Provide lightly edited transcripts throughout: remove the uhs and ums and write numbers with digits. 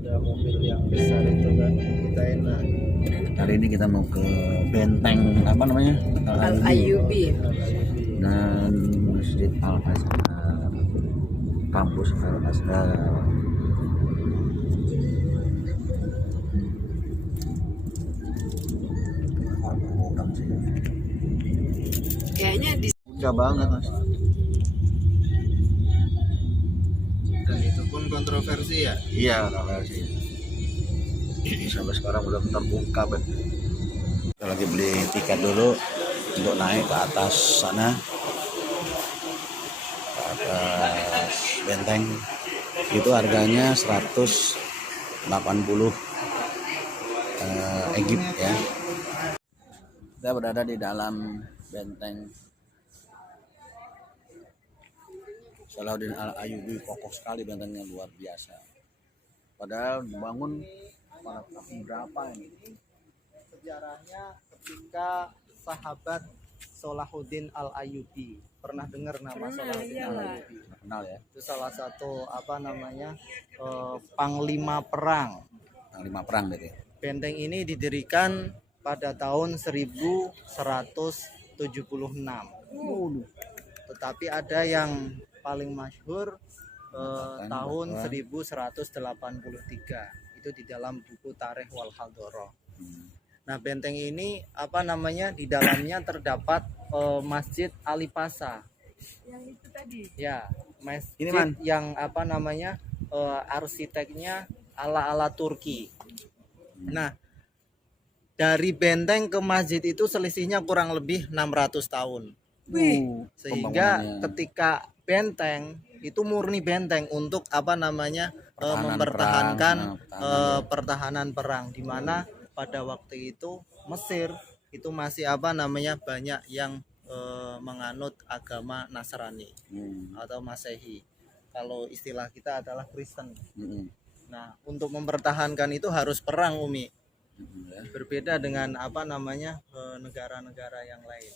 ada mobil yang besar itu kan kita enak. Hari ini kita mau ke benteng apa namanya? Al-Ayyubi. Dan Masjid Al-Azhar, kampus Al-Azhar. Orang sih. Kayaknya di Mudah banget mas. Dan itu pun kontroversi ya. Iya sih. Sampai sekarang belum terbuka bet. Kita lagi beli tiket dulu untuk naik ke atas sana, ke atas benteng. Itu harganya 180 Egypt ya. Kita berada di dalam benteng Salahuddin Al-Ayyubi. Kokoh sekali bentengnya, luar biasa. Padahal dibangun pada tahun berapa ini? Sejarahnya ketika sahabat Salahuddin Al-Ayyubi. Pernah dengar nama Salahuddin Al-Ayyubi? Kenal ya? Itu salah satu panglima perang. Panglima perang berarti. Benteng ini didirikan pada tahun 1176. Tetapi ada yang paling masyhur tahun 1183. Itu di dalam buku Tarikh wal Hadoroh. Nah, benteng ini di dalamnya terdapat Masjid Alipasa. yang itu tadi. Ya, masjid Ini, Man. yang arsiteknya ala-ala Turki. Nah, dari benteng ke masjid itu selisihnya kurang lebih 600 tahun. Sehingga Pembangunannya. ketika benteng itu murni benteng untuk mempertahankan pertahanan perang, di mana pada waktu itu Mesir itu masih banyak yang menganut agama Nasrani atau Masehi. Kalau istilah kita adalah Kristen. Nah, untuk mempertahankan itu harus perang, Umi. Berbeda dengan negara-negara yang lain.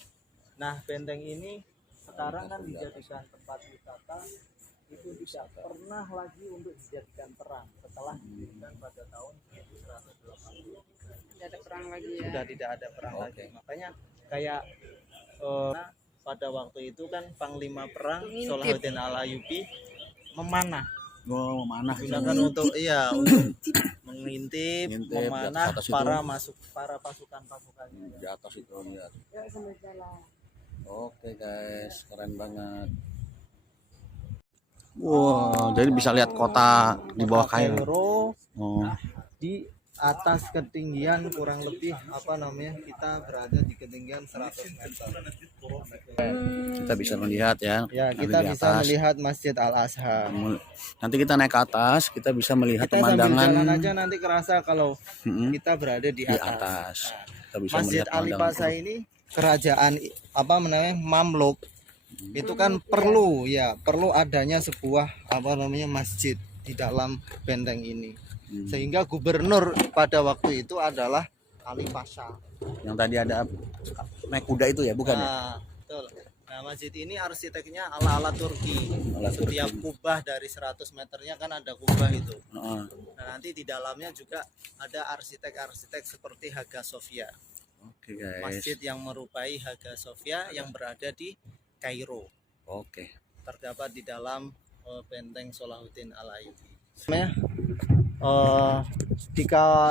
Nah, benteng ini sekarang kan dijadikan tempat wisata, itu tidak pernah lagi untuk dijadikan perang setelah didirikan pada tahun 1180. Tidak ada perang lagi ya. Sudah tidak ada perang lagi. Makanya kayak pada waktu itu kan panglima perang Mengintip. Salahuddin Al-Ayyubi memanah. Memanah Gunakan untuk mengintip, memanah di atas para pasukan-pasukannya. di atas itu lihat. Ya, sambil jalan. Oke guys, keren banget. Wow, jadi bisa lihat kota di bawah Kairo. Oh, Di atas ketinggian kurang lebih kita berada di ketinggian 100 meter. kita bisa melihat ya. Ya, nanti kita di bisa atas. melihat Masjid Al-Azhar. Nanti kita naik ke atas, kita bisa melihat Kita sambil pemandangan jalan aja nanti kerasa kalau kita berada di di atas. atas. Kita bisa Masjid melihat pemandangan. Alipasa ini kerajaan Mamluk. Itu kan perlu adanya sebuah masjid di dalam benteng ini. Sehingga gubernur pada waktu itu adalah Ali Pasha. Yang tadi ada naik kuda itu ya, bukan ya? Nah, betul. Nah, masjid ini arsiteknya ala-ala Turki. Ala Turki. Setiap kubah dari 100 meternya kan ada kubah itu. Heeh. Nah, nanti di dalamnya juga ada arsitek-arsitek seperti Hagia Sophia. Oke guys. Masjid yang merupai Hagia Sophia yang berada di Kairo. Oke. Terdapat di dalam benteng Salahuddin Al-Ayyubi.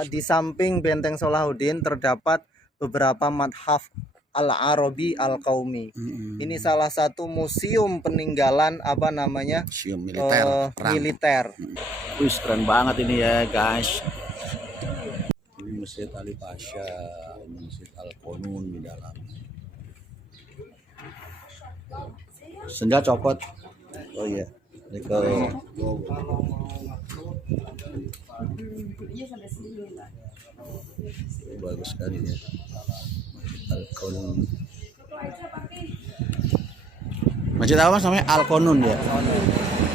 Di samping benteng Salahuddin terdapat beberapa madhaf Al-Arabi Al-Qaumi. Ini salah satu museum peninggalan Museum militer. perang. militer. Wih, keren banget ini ya guys. Ini Masjid Ali Pasha, Masjid Al-Qunun di dalam. Senja copot. Oh iya. Iya, sampai sini lah. Bagus sekali ya. Masjid Al-Qunun. Masjid apa mas namanya? Al-Qunun ya.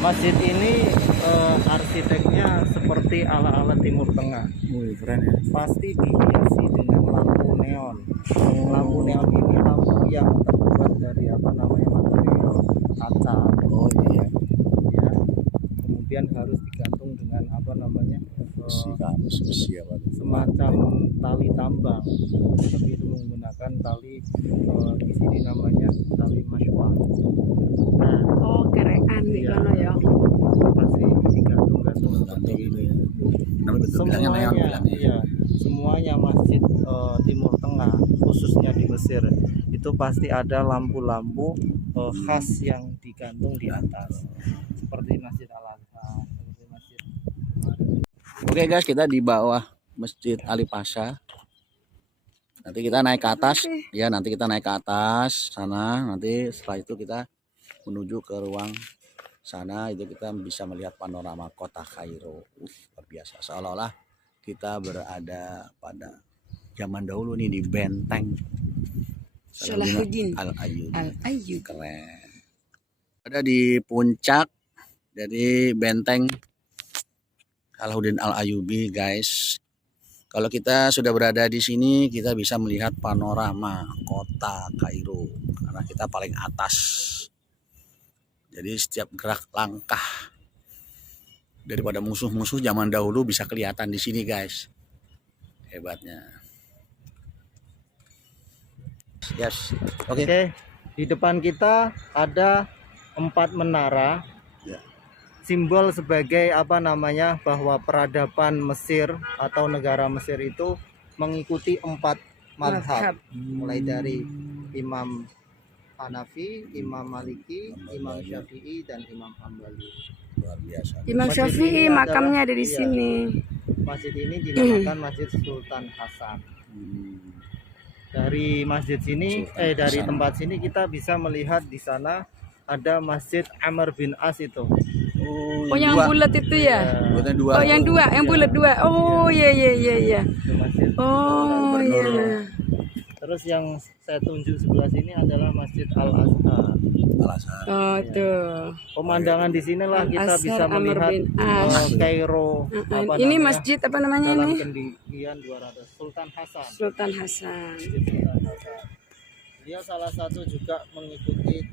Masjid ini arsiteknya seperti ala-ala Timur Tengah. Wih, keren ya. Pasti dihiasi dengan lampu neon. Lampu neon ini lampu yang terbuat dari material kaca. Oh iya. Ya. Kemudian harus digantung dengan besi apa tuh? semacam tali tambang, tapi itu menggunakan tali di sini namanya tali masywa. Nah, Oh, kerekan di Iya. kono ya. pasti digantung-gantung seperti Gantung ini. Tapi betul bilangnya neon bilangnya. Iya, semuanya masjid Timur Tengah, khususnya di Mesir, itu pasti ada lampu-lampu khas yang digantung di atas, seperti Masjid Al Azhar, seperti masjid. Oke guys, kita di bawah Masjid Ali Pasha. Nanti kita naik ke atas, ya nanti kita naik ke atas sana. Nanti setelah itu kita menuju ke ruang sana, itu kita bisa melihat panorama kota Kairo. Luar biasa, seolah-olah kita berada pada zaman dahulu nih di benteng Salahuddin Al-Ayyubi. Al-Ayyub. Keren. Ada di puncak dari benteng Salahuddin Al-Ayyubi, guys. Kalau kita sudah berada di sini, kita bisa melihat panorama kota Kairo karena kita paling atas. Jadi setiap gerak langkah daripada musuh-musuh zaman dahulu bisa kelihatan di sini, guys. Hebatnya. Yes. Oke. Oke, di depan kita ada 4 menara. Ya. Simbol sebagai apa namanya, bahwa peradaban Mesir atau negara Mesir itu mengikuti 4 madhab, mulai dari Imam Hanafi, Imam Maliki, Imam Syafi'i, dan Imam Hambali. Luar biasa. Imam Masjid Syafi'i ini makamnya ada di iya. sini. Masjid ini dinamakan Masjid Sultan Hasan. Dari masjid sini, Sultan dari Hasan. tempat sini kita bisa melihat di sana ada Masjid Amr bin As itu. Oh, yang bulat itu ya? Buatnya dua. Oh, yang dua, yang bulat dua. Oh, iya iya iya iya. Itu masjid. Oh, iya. Terus yang saya tunjuk sebelah sini adalah Masjid Al Azhar. Alasan. Oh, tuh. Pemandangan di sinilah kita Al-Azhar bisa Amr melihat bin As. Kairo. apa Ini namanya, masjid apa namanya dalam ini? ketinggian 200. Sultan Hasan. Sultan Hasan. Dia salah satu juga mengikuti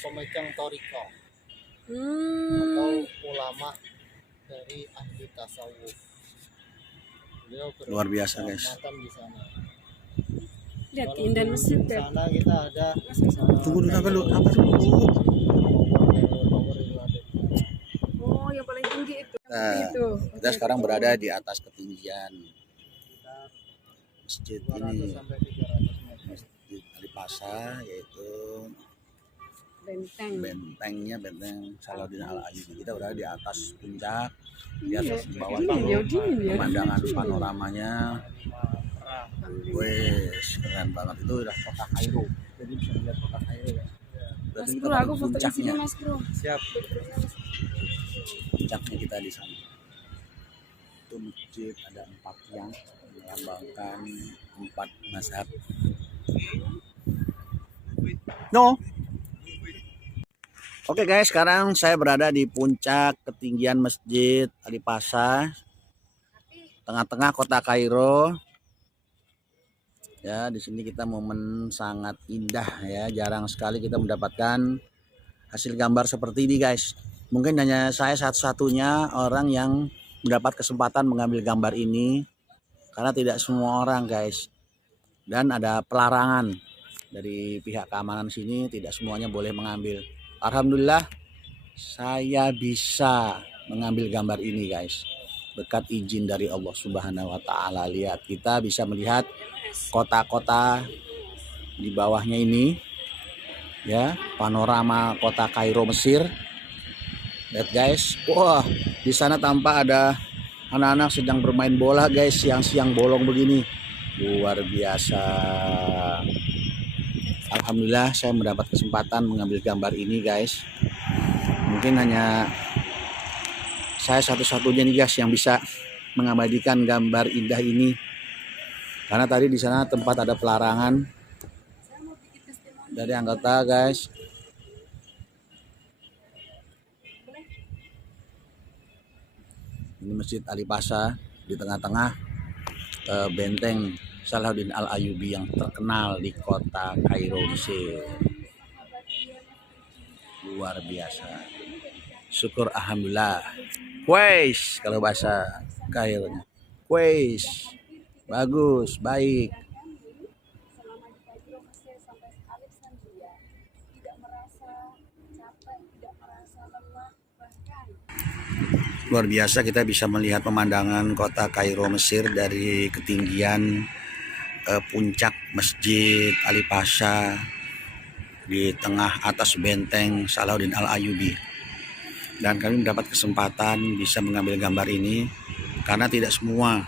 pemegang toriko atau ulama dari ahli tasawuf. Beliau Luar biasa, guys. bermakam di sana. Lihat Kalau keindahan di masjid ya. sana kita ada Tunggu dulu apa lu? Apa dulu? Oh, yang paling tinggi itu. Nah, Itu. kita sekarang berada di atas ketinggian masjid 200 ini, sampai 300 meter. Masjid Ali Pasha, yaitu Benteng. bentengnya benteng Salahuddin Al-Ayyubi. Kita berada di atas puncak, di atas bawah Dingin ya, dingin ya. pemandangan panoramanya. Perang. Wes, keren banget, itu udah kota Kairo. Jadi bisa melihat kota Kairo ya. Mas Berarti kita Bro, pada aku foto di sini puncaknya, Mas Bro. Siap. puncaknya kita di sana. Itu masjid ada 4 yang melambangkan 4 mazhab. No. Oke guys, sekarang saya berada di puncak ketinggian Masjid Ali Pasha, tengah-tengah kota Kairo. Ya, di sini kita momen sangat indah ya, jarang sekali kita mendapatkan hasil gambar seperti ini guys. Mungkin hanya saya satu-satunya orang yang mendapat kesempatan mengambil gambar ini, karena tidak semua orang guys. Dan ada pelarangan dari pihak keamanan sini, tidak semuanya boleh mengambil. Alhamdulillah saya bisa mengambil gambar ini guys, berkat izin dari Allah Subhanahu wa taala. Lihat, kita bisa melihat kota-kota di bawahnya ini ya, panorama kota Kairo Mesir. Lihat guys, wah, di sana tampak ada anak-anak sedang bermain bola guys, siang-siang bolong begini. Luar biasa. Alhamdulillah saya mendapat kesempatan mengambil gambar ini guys. Mungkin hanya saya satu-satunya nih guys yang bisa mengabadikan gambar indah ini. Karena tadi di sana tempat ada pelarangan dari anggota guys. Ini Masjid Ali Pasha di tengah-tengah benteng Salahuddin Al-Ayyubi yang terkenal di kota Kairo, Mesir. Luar biasa. Syukur alhamdulillah Kuis kalau bahasa Kaironya. Kuis. Bagus, baik. Selama di Kairo Mesir sampai Alexandria tidak merasa capek, tidak merasa lelah, bahkan Luar biasa kita bisa melihat pemandangan kota Kairo Mesir dari ketinggian puncak Masjid Ali Pasha di tengah atas benteng Salahuddin Al-Ayyubi. Dan kami mendapat kesempatan bisa mengambil gambar ini karena tidak semua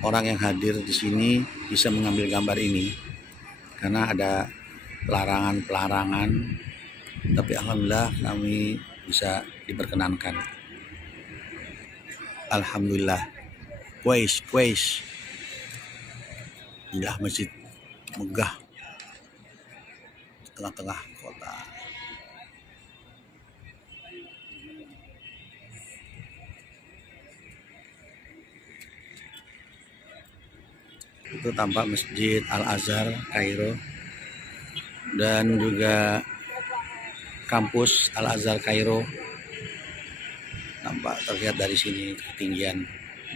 orang yang hadir di sini bisa mengambil gambar ini karena ada larangan-pelarangan, tapi alhamdulillah kami bisa diperkenankan. Alhamdulillah. Kuis. Inilah masjid megah tengah-tengah kota. Itu tampak Masjid Al-Azhar Kairo dan juga kampus Al-Azhar Kairo tampak terlihat dari sini ketinggian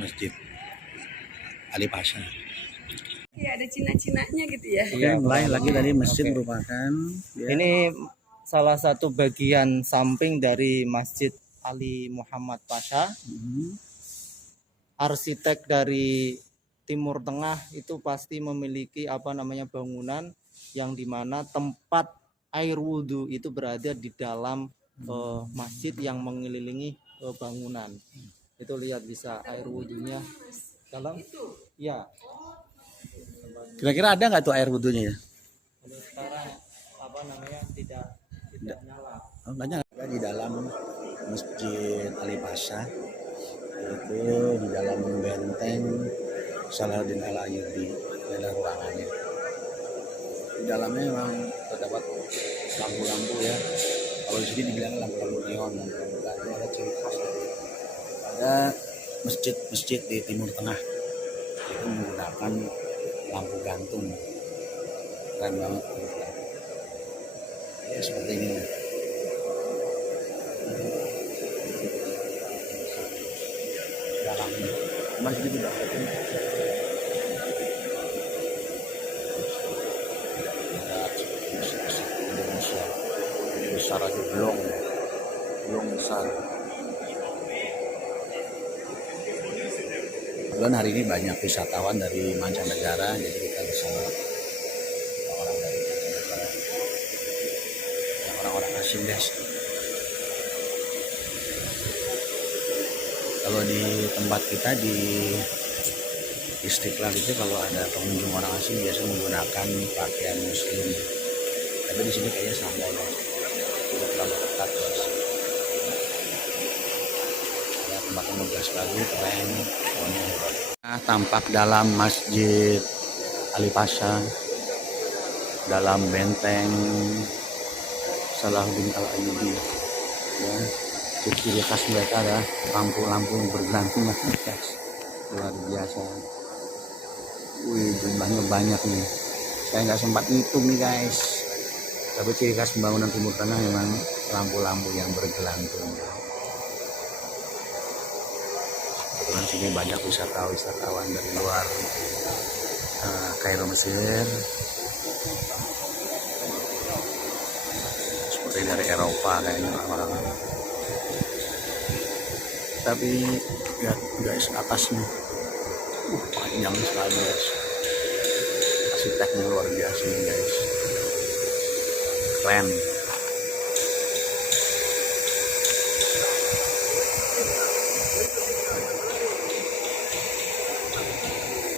Masjid Ali Pasha. ya ada Cina-Cinanya gitu ya. Oke, mulai lagi dari masjid Oke. merupakan ya, Ini salah satu bagian samping dari Masjid Ali Muhammad Pasha. Arsitek dari Timur Tengah itu pasti memiliki bangunan yang dimana tempat air wudhu itu berada di dalam masjid yang mengelilingi bangunan. Itu lihat bisa air wudhunya dalam. Ya. kira-kira ada nggak tuh air wudhunya ya? Kalau sekarang tidak nyala. Oh, banyak di dalam Masjid Ali Pasha, itu di dalam benteng Salahuddin Al-Ayyubi adalah ruangannya. Di dalamnya memang terdapat lampu-lampu ya. Kalau di sini dibilang lampu-lampu neon, lampu-lampu ada ciri khas. Ada masjid-masjid di Timur Tengah itu menggunakan lampu gantung. Keren banget. Ya seperti ini. Dalamnya masjid tidak ada Indonesia besar aja belum besar. Kebetulan hari ini banyak wisatawan dari mancanegara, jadi kita bisa orang dari mancanegara, orang-orang asing guys. Kalau di tempat kita di Istiqlal itu kalau ada pengunjung orang asing biasa menggunakan pakaian muslim. Tapi di sini kayaknya santai guys, tidak terlalu ketat guys. Ya, tempatnya megah sekali, keren. Nah, tampak dalam Masjid Ali Pasha, dalam benteng Salahuddin Al-Ayyubi. Ya, ciri khas mereka ada lampu-lampu bergelantungan guys, luar biasa. Wih, jumlahnya banyak nih, saya nggak sempat ngitung nih guys, tapi ciri khas pembangunan Timur Tengah memang lampu-lampu yang bergelantung. Kebetulan sini banyak wisatawan dari luar Kairo Mesir, seperti dari Eropa kayaknya orang-orang. Tapi lihat guys atasnya panjang sekali guys, arsiteknya luar biasa nih guys, keren.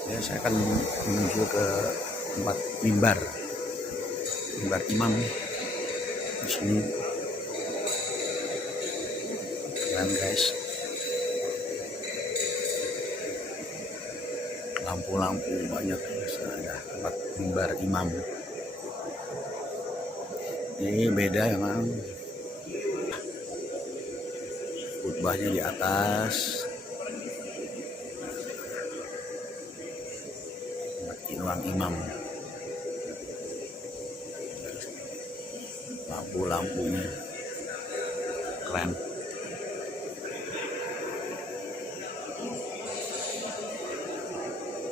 Ya, saya akan menuju ke tempat mimbar imam di sini, keren guys. Lampu-lampu banyak, ada tempat mimbar imam. Ini beda memang, khutbahnya di atas, ruang imam. Lampu-lampunya keren.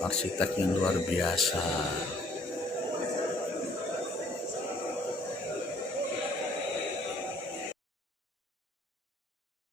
arsitek yang luar biasa.